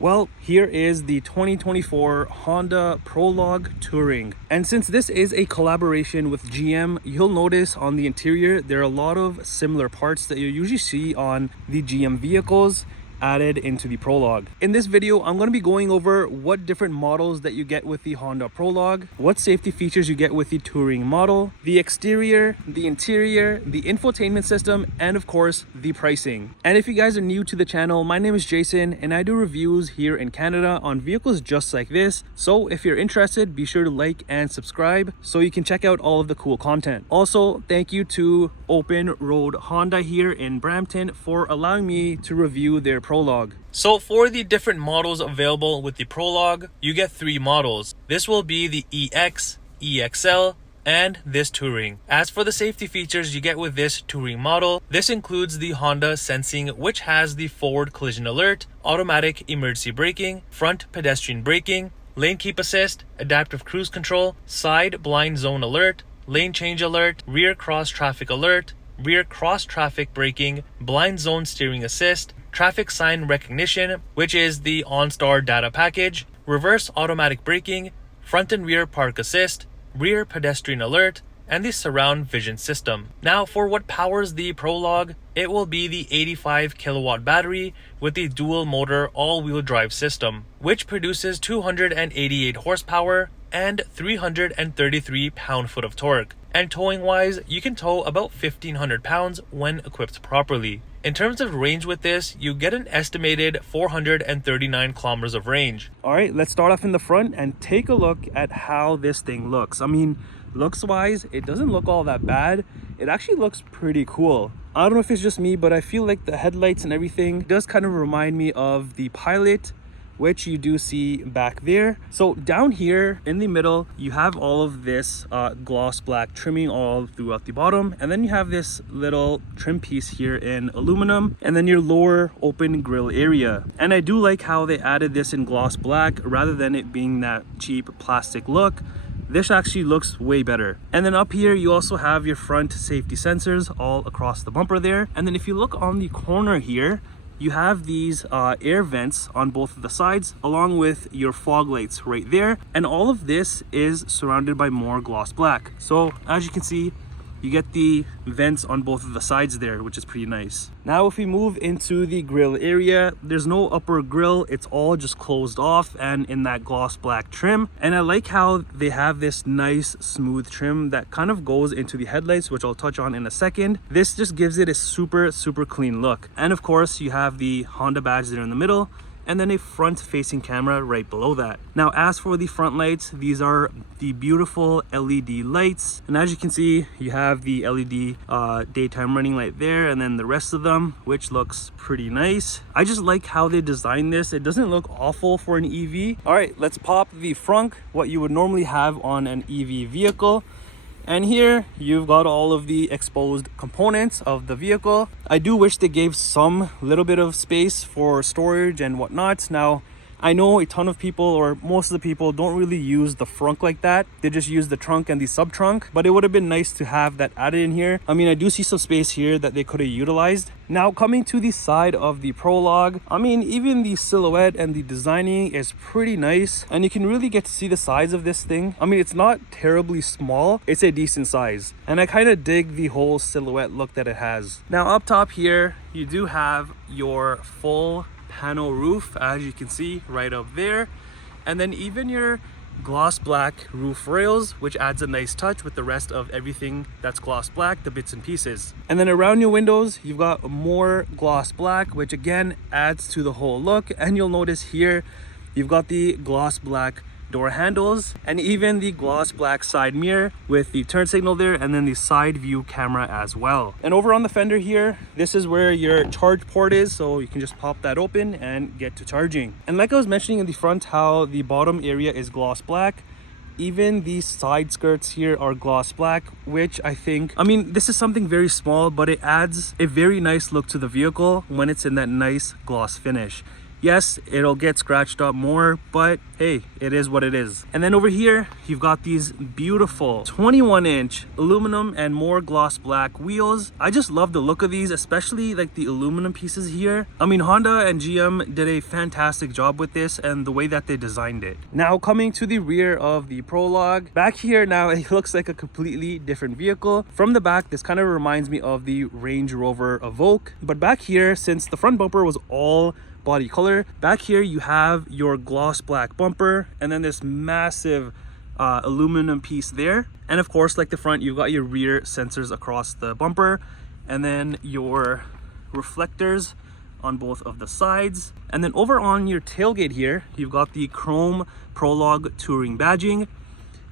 Well, here is the 2024 Honda Prologue Touring. And since this is a collaboration with GM, you'll notice on the interior, there are a lot of similar parts that you usually see on the GM vehicles added into the Prologue. In this video, I'm going to be going over what different models that you get with the Honda Prologue, what safety features you get with the Touring model, the exterior, the interior, the infotainment system, and of course, the pricing. And if you guys are new to the channel, my name is Jason and I do reviews here in Canada on vehicles just like this. So if you're interested, be sure to like and subscribe so you can check out all of the cool content. Also, thank you to OpenRoad Honda here in Brampton for allowing me to review their Prologue. So for the different models available with the Prologue, you get 3 models. This will be the EX, EX-L, and this Touring. As for the safety features you get with this Touring model, this includes the Honda Sensing, which has the forward collision alert, automatic emergency braking, front pedestrian braking, lane keep assist, adaptive cruise control, side blind zone alert, lane change alert, rear cross traffic alert, rear cross traffic braking, blind zone steering assist, traffic sign recognition, which is the OnStar data package, reverse automatic braking, front and rear park assist, rear pedestrian alert, and the surround vision system. Now for what powers the Prologue, it will be the 85 kilowatt battery with the dual motor all-wheel drive system, which produces 288 horsepower and 333 pound-foot of torque. And towing wise, you can tow about 1,500 pounds when equipped properly. In terms of range with this, you get an estimated 439 kilometers of range. Alright, let's start off in the front and take a look at how this thing looks. I mean, looks wise, it doesn't look all that bad. It actually looks pretty cool. I don't know if it's just me, but I feel like the headlights and everything does kind of remind me of the Pilot, which you do see back there. So down here in the middle, you have all of this gloss black trimming all throughout the bottom. And then you have this little trim piece here in aluminum, and then your lower open grille area. And I do like how they added this in gloss black rather than it being that cheap plastic look. This actually looks way better. And then up here, you also have your front safety sensors all across the bumper there. And then if you look on the corner here, you have these air vents on both of the sides, along with your fog lights right there. And all of this is surrounded by more gloss black. So as you can see, you get the vents on both of the sides there, which is pretty nice. Now if we move into the grille area, there's no upper grille. It's all just closed off and in that gloss black trim. And I like how they have this nice smooth trim that kind of goes into the headlights, which I'll touch on in a second. This just gives it a super clean look. And of course, you have the Honda badge there in the middle, and then a front facing camera right below that. Now as for the front lights, these are the beautiful LED lights, and as you can see, you have the LED daytime running light there, and then the rest of them, which looks pretty nice. I just like how they designed this. It doesn't look awful for an EV. All right, let's pop the frunk, what you would normally have on an EV vehicle. And here you've got all of the exposed components of the vehicle. I do wish they gave some little bit of space for storage and whatnot. Now, I know a ton of people, or most of the people, don't really use the frunk like that. They just use the trunk and the sub trunk, but it would have been nice to have that added in here. I mean, I do see some space here that they could have utilized. Now coming to the side of the Prologue, I mean, even the silhouette and the designing is pretty nice, and you can really get to see the size of this thing. I mean, it's not terribly small, it's a decent size, and I kind of dig the whole silhouette look that it has. Now up top here, you do have your full panel roof, as you can see right up there, and then even your gloss black roof rails, which adds a nice touch with the rest of everything that's gloss black, the bits and pieces. And then around your windows, you've got more gloss black, which again adds to the whole look. And you'll notice here you've got the gloss black door handles, and even the gloss black side mirror with the turn signal there, and then the side view camera as well. And over on the fender here, this is where your charge port is, so you can just pop that open and get to charging. And like I was mentioning in the front, how the bottom area is gloss black, even the side skirts here are gloss black, which I think, I mean, this is something very small, but it adds a very nice look to the vehicle when it's in that nice gloss finish. Yes, it'll get scratched up more, but hey, it is what it is. And then over here, you've got these beautiful 21-inch aluminum and more gloss black wheels. I just love the look of these, especially like the aluminum pieces here. I mean, Honda and GM did a fantastic job with this and the way that they designed it. Now coming to the rear of the Prologue, back here now it looks like a completely different vehicle. From the back, this kind of reminds me of the Range Rover Evoque, but back here, since the front bumper was all body color, back here you have your gloss black bumper and then this massive aluminum piece there, and of course, like the front, you've got your rear sensors across the bumper and then your reflectors on both of the sides. And then over on your tailgate here, you've got the chrome Prologue Touring badging,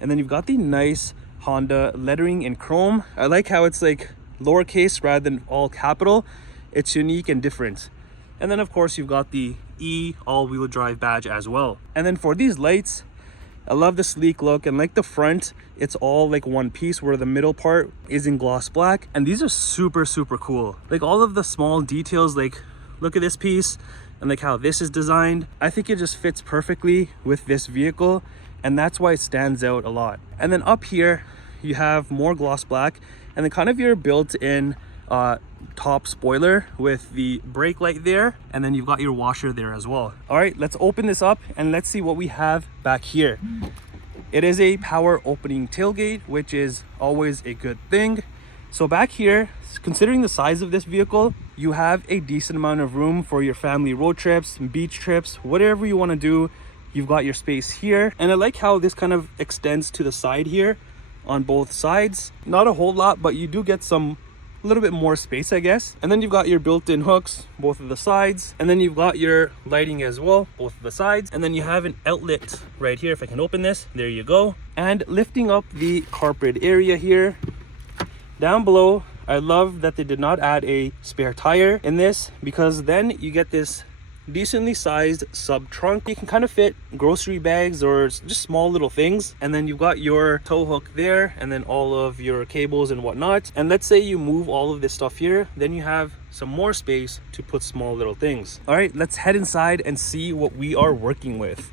and then you've got the nice Honda lettering in chrome. I like how it's like lowercase rather than all capital. It's unique and different. And then of course you've got the E all-wheel drive badge as well. And then for these lights, I love the sleek look, and like the front, it's all like one piece where the middle part is in gloss black, and these are super cool. Like all of the small details, like look at this piece and like how this is designed. I think it just fits perfectly with this vehicle, and that's why it stands out a lot. And then up here you have more gloss black and then kind of your built-in top spoiler with the brake light there, and then you've got your washer there as well. All right, let's open this up and let's see what we have back here. It is a power opening tailgate, which is always a good thing. So back here, considering the size of this vehicle, you have a decent amount of room for your family road trips, beach trips, whatever you want to do. You've got your space here, and I like how this kind of extends to the side here on both sides. Not a whole lot, but you do get some a little bit more space, I guess. And then you've got your built-in hooks, both of the sides, and then you've got your lighting as well, both of the sides. And then you have an outlet right here. If I can open this, there you go. And lifting up the carpet area here, down below, I love that they did not add a spare tire in this, because then you get this decently sized sub trunk. You can kind of fit grocery bags or just small little things, and then you've got your tow hook there and then all of your cables and whatnot. And let's say you move all of this stuff here, then you have some more space to put small little things. All right, let's head inside and see what we are working with.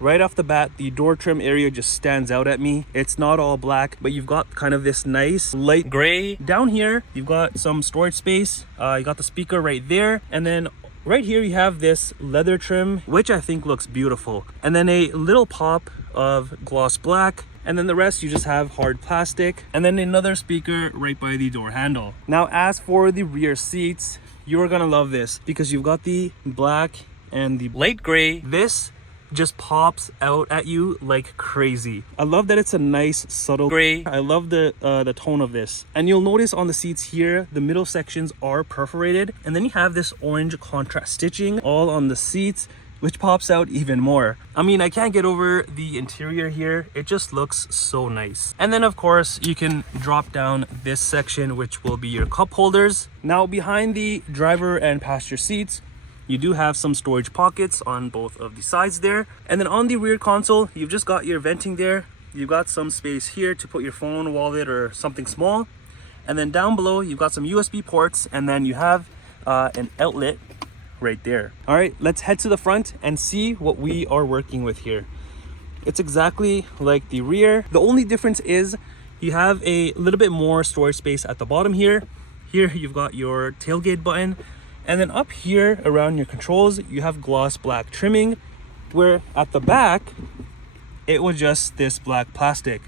Right off the bat, the door trim area just stands out at me. It's not all black, but you've got kind of this nice light gray. Down here, you've got some storage space. You got the speaker right there, and then right here you have this leather trim, which I think looks beautiful, and then a little pop of gloss black, and then the rest you just have hard plastic, and then another speaker right by the door handle. Now as for the rear seats, you're gonna love this because you've got the black and the light gray. This just pops out at you like crazy. I love that it's a nice subtle gray. I love the tone of this. And you'll notice on the seats here, the middle sections are perforated, and then you have this orange contrast stitching all on the seats, which pops out even more. I mean, I can't get over the interior here. It just looks so nice. And then of course you can drop down this section, which will be your cup holders. Now behind the driver and passenger seats, you do have some storage pockets on both of the sides there. And then on the rear console, you've just got your venting there. You've got some space here to put your phone, wallet, or something small. And then down below, you've got some USB ports, and then you have an outlet right there. All right, let's head to the front and see what we are working with here. It's exactly like the rear. The only difference is you have a little bit more storage space at the bottom here. Here, you've got your tailgate button. And then up here around your controls, you have gloss black trimming, where at the back, it was just this black plastic.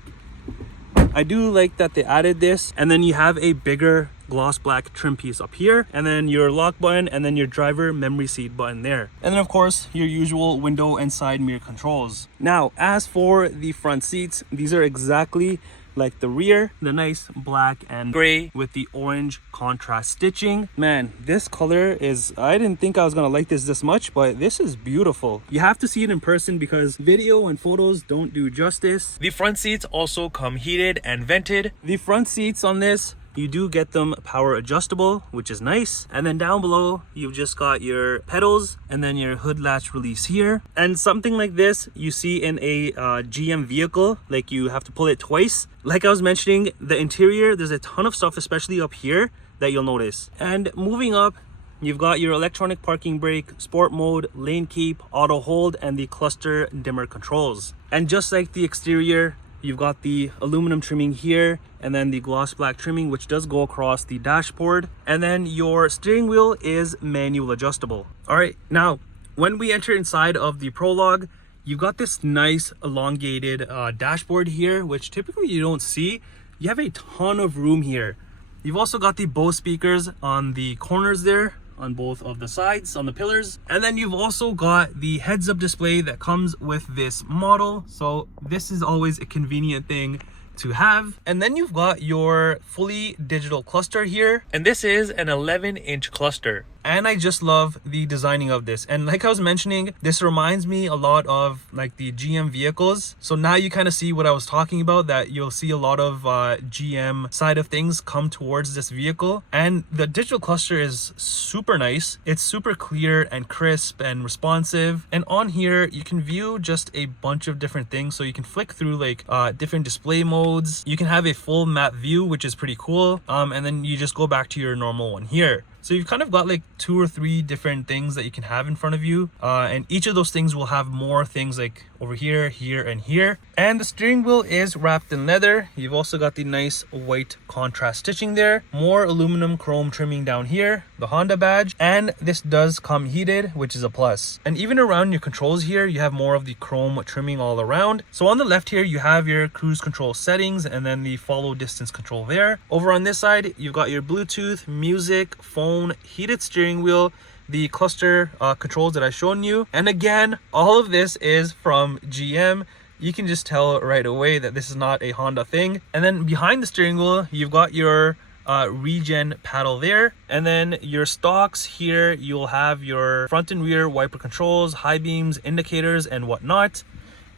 I do like that they added this, and then you have a bigger gloss black trim piece up here, and then your lock button, and then your driver memory seat button there. And then of course, your usual window and side mirror controls. Now, as for the front seats, these are exactly like the rear, the nice black and gray with the orange contrast stitching. Man, this color is, I didn't think I was gonna like this much, but this is beautiful. You have to see it in person because video and photos don't do justice. The front seats also come heated and vented. The front seats on this, you do get them power adjustable, which is nice. And then down below, you've just got your pedals and then your hood latch release here. And something like this you see in a GM vehicle, like you have to pull it twice. Like I was mentioning, the interior, there's a ton of stuff, especially up here, that you'll notice. And moving up You've got your electronic parking brake, sport mode, lane keep, auto hold, and the cluster dimmer controls. And just like the exterior, you've got the aluminum trimming here and then the gloss black trimming, which does go across the dashboard. And then your steering wheel is manual adjustable. All right, now when we enter inside of the Prologue, you've got this nice elongated dashboard here, which typically you don't see. You have a ton of room here. You've also got the Bose speakers on the corners there, on both of the sides, on the pillars. And then you've also got the heads-up display that comes with this model. So this is always a convenient thing to have. And then you've got your fully digital cluster here. And this is an 11-inch cluster. And I just love the designing of this. And like I was mentioning, this reminds me a lot of like the GM vehicles. So now you kind of see what I was talking about, that you'll see a lot of GM side of things come towards this vehicle. And the digital cluster is super nice. It's super clear and crisp and responsive. And on here, you can view just a bunch of different things. So you can flick through like different display modes. You can have a full map view, which is pretty cool. And then you just go back to your normal one here. So you've kind of got like 2 or 3 different things that you can have in front of you. And each of those things will have more things like over here, here, and here. And the steering wheel is wrapped in leather. You've also got the nice white contrast stitching there. More aluminum chrome trimming down here, the Honda badge. And this does come heated, which is a plus. And even around your controls here, you have more of the chrome trimming all around. So on the left here, you have your cruise control settings and then the follow distance control there. Over on this side, you've got your Bluetooth, music, phone, heated steering wheel, the cluster controls that I've shown you. And again, all of this is from GM. You can just tell right away that this is not a Honda thing. And then behind the steering wheel, you've got your regen paddle there. And then your stalks here, you'll have your front and rear wiper controls, high beams, indicators, and whatnot.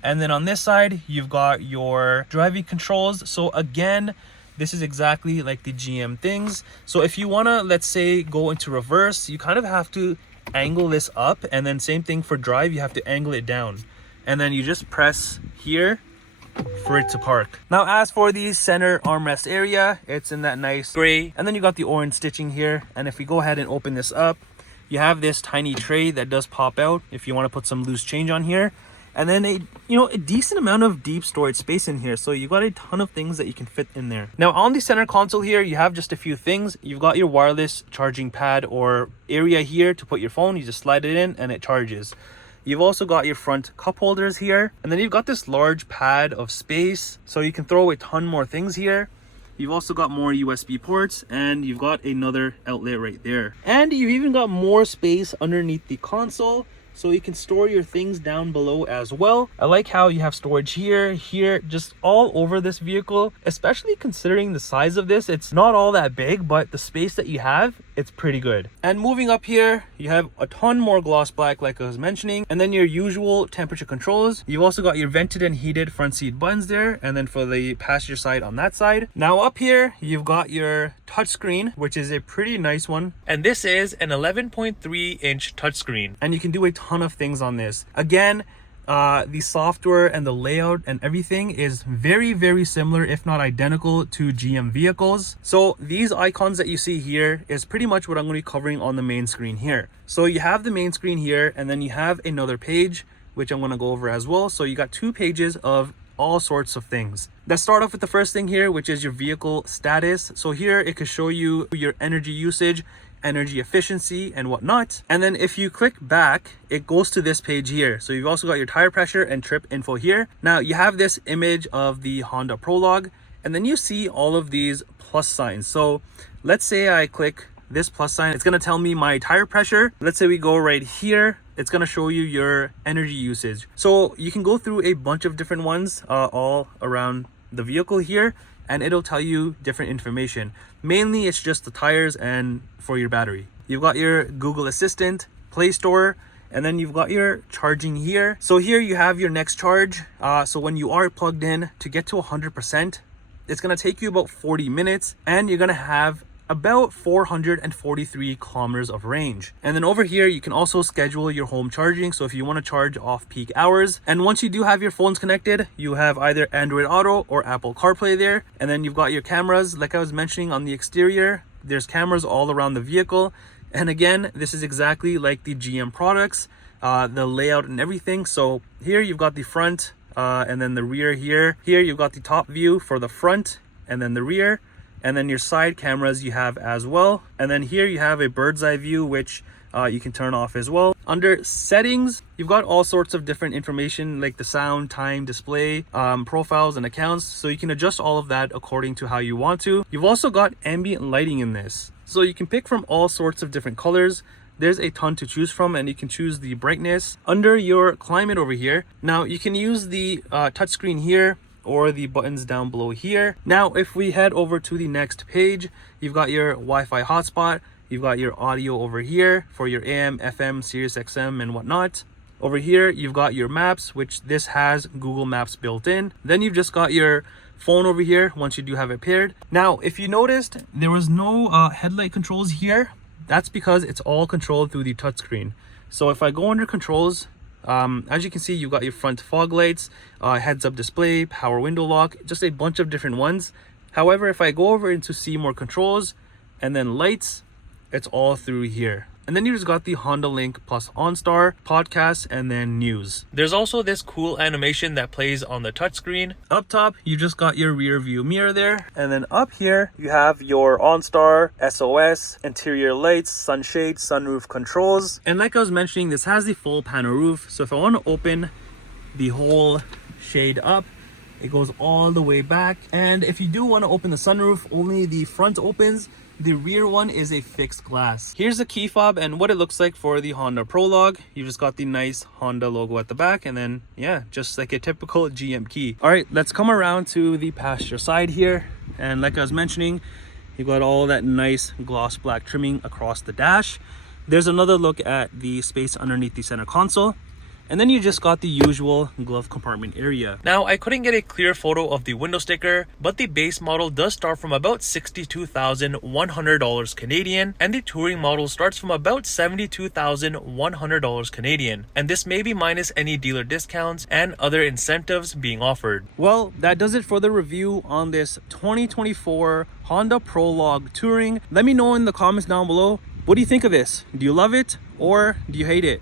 And then on this side, you've got your driving controls. So again, this is exactly like the GM things. So if you wanna, let's say, go into reverse, you kind of have to angle this up, and then same thing for drive, you have to angle it down. And then you just press here for it to park. Now, as for the center armrest area, it's in that nice gray. And then you got the orange stitching here. And if we go ahead and open this up, you have this tiny tray that does pop out if you wanna put some loose change on here. And then a decent amount of deep storage space in here. So you got a ton of things that you can fit in there. Now on the center console here, you have just a few things. You've got your wireless charging pad or area here to put your phone. You just slide it in and it charges. You've also got your front cup holders here. And then you've got this large pad of space. So you can throw a ton more things here. You've also got more USB ports, and you've got another outlet right there. And you've even got more space underneath the console, so you can store your things down below as well. I like how you have storage here, just all over this vehicle, especially considering the size of this. It's not all that big, but the space that you have, it's pretty good. And moving up here, you have a ton more gloss black like I was mentioning, and then your usual temperature controls. You've also got your vented and heated front seat buttons there, and then for the passenger side on that side. Now up here, you've got your touchscreen, which is a pretty nice one. And this is an 11.3-inch touchscreen, and you can do a ton of things on this. Again, the software and the layout and everything is very, very similar, if not identical, to GM vehicles. So these icons that you see here is pretty much what I'm going to be covering on the main screen here. So you have the main screen here, and then you have another page, which I'm going to go over as well. So you got 2 pages of all sorts of things. Let's start off with the first thing here, which is your vehicle status. So here it could show you your energy usage, energy efficiency, and whatnot. And then if you click back, it goes to this page here. So you've also got your tire pressure and trip info here. Now you have this image of the Honda Prologue, and then you see all of these plus signs. So let's say I click this plus sign, it's gonna tell me my tire pressure. Let's say we go right here, it's gonna show you your energy usage. So you can go through a bunch of different ones all around the vehicle here, and it'll tell you different information. Mainly it's just the tires and for your battery. You've got your Google Assistant, Play Store, and then you've got your charging here. So here you have your next charge. So when you are plugged in, to get to 100%, it's gonna take you about 40 minutes, and you're gonna have about 443 kilometers of range. And then over here, you can also schedule your home charging. So if you want to charge off peak hours, and once you do have your phones connected, you have either Android Auto or Apple CarPlay there. And then you've got your cameras, like I was mentioning on the exterior, there's cameras all around the vehicle. And again, this is exactly like the GM products, the layout and everything. So here you've got the front and then the rear here. Here you've got the top view for the front and then the rear. And then your side cameras you have as well. And then here you have a bird's eye view, which you can turn off as well. Under settings, you've got all sorts of different information like the sound, time, display, profiles and accounts. So you can adjust all of that according to how you want to. You've also got ambient lighting in this. So you can pick from all sorts of different colors. There's a ton to choose from, and you can choose the brightness. Under your climate over here, now you can use the touchscreen here or the buttons down below here. Now, if we head over to the next page, you've got your Wi-Fi hotspot. You've got your audio over here for your AM, FM, Sirius XM and whatnot. Over here, you've got your maps, which this has Google Maps built in. Then you've just got your phone over here once you do have it paired. Now, if you noticed, there was no headlight controls here. That's because it's all controlled through the touchscreen. So if I go under controls, as you can see, you've got your front fog lights, heads up display, power window lock, just a bunch of different ones. However, if I go over into see more controls and then lights, it's all through here. And then you just got the Honda Link plus OnStar, podcasts, and then news. There's also this cool animation that plays on the touchscreen. Up top, you just got your rear view mirror there. And then up here, you have your OnStar, SOS, interior lights, sunshade, sunroof controls. And like I was mentioning, this has the full panel roof. So if I want to open the whole shade up, it goes all the way back. And if you do want to open the sunroof, only the front opens. The rear one is a fixed glass. Here's the key fob and what it looks like for the Honda Prologue. You just got the nice Honda logo at the back, and then yeah, just like a typical GM key. All right, let's come around to the passenger side here. And like I was mentioning, you got all that nice gloss black trimming across the dash. There's another look at the space underneath the center console. And then you just got the usual glove compartment area. Now, I couldn't get a clear photo of the window sticker, but the base model does start from about $62,100 Canadian, and the touring model starts from about $72,100 Canadian. And this may be minus any dealer discounts and other incentives being offered. Well, that does it for the review on this 2024 Honda Prologue Touring. Let me know in the comments down below, what do you think of this? Do you love it or do you hate it?